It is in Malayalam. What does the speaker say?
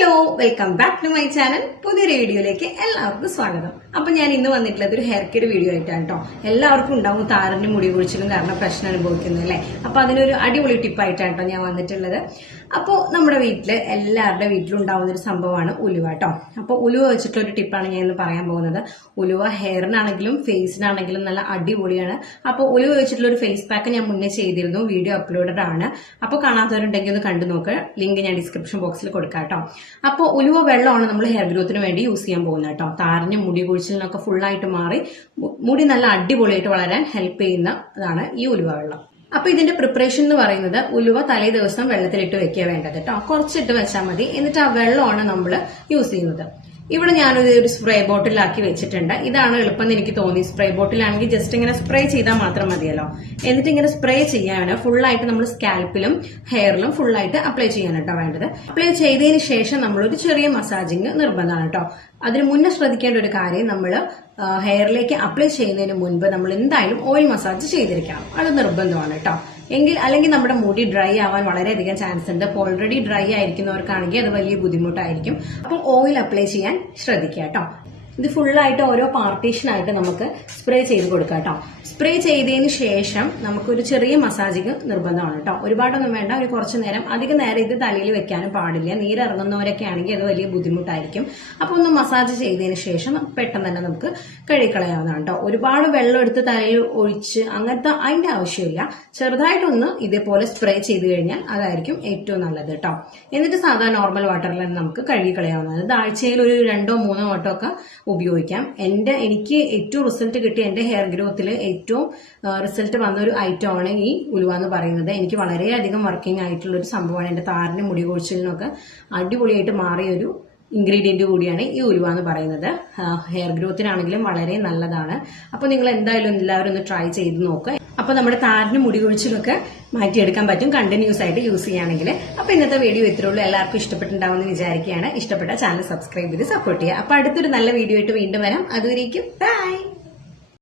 Hello welcome back to my channel പുതിയൊരു വീഡിയോയിലേക്ക് എല്ലാവർക്കും സ്വാഗതം. അപ്പൊ ഞാൻ ഇന്ന് വന്നിട്ടുള്ളത് ഒരു ഹെയർ കെയർ വീഡിയോ ആയിട്ടാണ് കേട്ടോ എല്ലാവർക്കും ഉണ്ടാവും താരന് മുടി കുഴിച്ചിലും കാരണം പ്രശ്നം അനുഭവിക്കുന്നത് അല്ലേ? അപ്പൊ അതിനൊരു അടിപൊളി ടിപ്പായിട്ടാണ് കേട്ടോ ഞാൻ വന്നിട്ടുള്ളത്. അപ്പോൾ നമ്മുടെ വീട്ടിൽ എല്ലാവരുടെ വീട്ടിലും ഉണ്ടാവുന്ന ഒരു സംഭവമാണ് ഉലുവ കേട്ടോ അപ്പോൾ ഉലുവ വെച്ചിട്ടുള്ള ഒരു ടിപ്പാണ് ഞാൻ ഇന്ന് പറയാൻ പോകുന്നത്. ഉലുവ ഹെയറിനാണെങ്കിലും ഫേസിനാണെങ്കിലും നല്ല അടിപൊളിയാണ്. അപ്പോൾ ഉലുവ വെച്ചിട്ടുള്ള ഒരു ഫേസ് പാക്ക് ഞാൻ മുന്നേ ചെയ്തിരുന്നു വീഡിയോ അപ്ലോഡഡ് ആണ്. അപ്പോൾ കാണാത്തവരുണ്ടെങ്കിൽ ഒന്ന് കണ്ടു നോക്ക്. ലിങ്ക് ഞാൻ ഡിസ്ക്രിപ്ഷൻ ബോക്സിൽ കൊടുക്കാം കേട്ടോ അപ്പോൾ ഉലുവ വെള്ളമാണ് നമ്മൾ ഹെയർ ഗ്രോത്തിന് വേണ്ടി യൂസ് ചെയ്യാൻ പോകുന്നത് കേട്ടോ താരന് മുടി കുഴിച്ചിലിനൊക്കെ ഫുള്ളായിട്ട് മാറി മുടി നല്ല അടിപൊളിയായിട്ട് വളരാൻ ഹെൽപ്പ് ചെയ്യുന്നതാണ് ഈ ഉലുവ വെള്ളം. അപ്പൊ ഇതിന്റെ പ്രിപ്പറേഷൻ എന്ന് പറയുന്നത് ഉലുവ തലേ ദിവസം വെള്ളത്തിലിട്ട് വെക്കുക വേണ്ടത് കേട്ടോ കുറച്ചിട്ട് വെച്ചാൽ മതി. എന്നിട്ട് ആ വെള്ളമാണ് നമ്മൾ യൂസ് ചെയ്യുന്നത്. ഇവിടെ ഞാനൊരു ഒരു സ്പ്രേ ബോട്ടിലാക്കി വെച്ചിട്ടുണ്ട്. ഇതാണ് എളുപ്പം എനിക്ക് തോന്നി. സ്പ്രേ ബോട്ടിലാണെങ്കിൽ ജസ്റ്റ് ഇങ്ങനെ സ്പ്രേ ചെയ്താൽ മാത്രം മതിയല്ലോ. എന്നിട്ട് ഇങ്ങനെ സ്പ്രേ ചെയ്യാനാണ് ഫുള്ളായിട്ട് നമ്മൾ സ്കാൽപ്പിലും ഹെയറിലും ഫുള്ളായിട്ട് അപ്ലൈ ചെയ്യാൻ കേട്ടോ വേണ്ടത്. അപ്ലൈ ചെയ്തതിന് ശേഷം നമ്മൾ ഒരു ചെറിയ മസാജിങ് നിർബന്ധമാണ് കേട്ടോ അതിന് മുന്നേ ശ്രദ്ധിക്കേണ്ട ഒരു കാര്യം നമ്മൾ ഹെയറിലേക്ക് അപ്ലൈ ചെയ്യുന്നതിന് മുൻപ് നമ്മൾ എന്തായാലും ഓയിൽ മസാജ് ചെയ്തിരിക്കണം. അത് നിർബന്ധമാണ് കേട്ടോ എങ്കിൽ അല്ലെങ്കിൽ നമ്മുടെ മുടി ഡ്രൈ ആവാൻ വളരെയധികം ചാൻസ് ഉണ്ട്. അപ്പോൾ ഓൾറെഡി ഡ്രൈ ആയിരിക്കുന്നവർക്കാണെങ്കിൽ അത് വലിയ ബുദ്ധിമുട്ടായിരിക്കും. അപ്പം ഓയിൽ അപ്ലൈ ചെയ്യാൻ ശ്രദ്ധിക്കുക കേട്ടോ. ഇത് ഫുള്ളായിട്ട് ഓരോ പാർട്ടീഷനായിട്ട് നമുക്ക് സ്പ്രേ ചെയ്ത് കൊടുക്കാം കേട്ടോ സ്പ്രേ ചെയ്തതിന് ശേഷം നമുക്കൊരു ചെറിയ മസാജിങ് നിർബന്ധമാണ് കേട്ടോ ഒരുപാടൊന്നും വേണ്ട ഒരു കുറച്ച് നേരം. അധികം നേരം ഇത് തലയിൽ വെക്കാനും പാടില്ല. നീരിറങ്ങുന്നവരൊക്കെ ആണെങ്കിൽ അത് വലിയ ബുദ്ധിമുട്ടായിരിക്കും. അപ്പോൾ ഒന്ന് മസാജ് ചെയ്തതിന് ശേഷം പെട്ടെന്ന് തന്നെ നമുക്ക് കഴുകിക്കളയാവുന്നതാണ് കേട്ടോ ഒരുപാട് വെള്ളം എടുത്ത് തലയിൽ ഒഴിച്ച് അങ്ങനത്തെ അതിന്റെ ആവശ്യമില്ല. ചെറുതായിട്ടൊന്ന് ഇതേപോലെ സ്പ്രേ ചെയ്ത് കഴിഞ്ഞാൽ അതായിരിക്കും ഏറ്റവും നല്ലത് കേട്ടോ എന്നിട്ട് സാധാരണ നോർമൽ വാട്ടറിൽ നമുക്ക് കഴുകിക്കളയാവുന്നതാണ്. ഇത് ആഴ്ചയിൽ ഒരു രണ്ടോ മൂന്നോ വട്ടം ഒക്കെ ഉപയോഗിക്കാം. എന്റെ എനിക്ക് ഏറ്റവും റിസൾട്ട് കിട്ടിയ എന്റെ ഹെയർ ഗ്രോത്തിൽ ഏറ്റവും റിസൾട്ട് വന്ന ഒരു ഐറ്റം ആണ് ഈ ഉലുവ എന്ന് പറയുന്നത്. എനിക്ക് വളരെയധികം വർക്കിംഗ് ആയിട്ടുള്ള ഒരു സംഭവമാണ് എന്റെ താരനും മുടി കൊഴിച്ചിലിനൊക്കെ അടിപൊളിയായിട്ട് മാറിയ ഒരു ഇൻഗ്രീഡിയന്റ് കൂടിയാണ് ഈ ഉലുവ എന്ന് പറയുന്നത്. ഹെയർ ഗ്രോത്തിനാണെങ്കിലും വളരെ നല്ലതാണ്. അപ്പോൾ നിങ്ങൾ എന്തായാലും എല്ലാവരും ഒന്ന് ട്രൈ ചെയ്ത് നോക്കുക അപ്പോൾ നമ്മുടെ താരനും മുടി കൊഴിച്ചിലൊക്കെ മാറ്റിയെടുക്കാൻ പറ്റും. കണ്ടിന്യൂസ് ആയിട്ട് യൂസ് ചെയ്യുകയാണെങ്കിൽ. അപ്പോൾ ഇന്നത്തെ വീഡിയോ ഇത്രേ ഉള്ളൂ. എല്ലാവർക്കും ഇഷ്ടപ്പെട്ടുണ്ടാവുമെന്ന് വിചാരിക്കുകയാണ്. ഇഷ്ടപ്പെട്ട ചാനൽ സബ്സ്ക്രൈബ് ചെയ്ത് സപ്പോർട്ട് ചെയ്യുക. അപ്പോൾ അടുത്തൊരു നല്ല വീഡിയോ ആയിട്ട് വീണ്ടും വരാം. അതുവരേക്കും ബൈ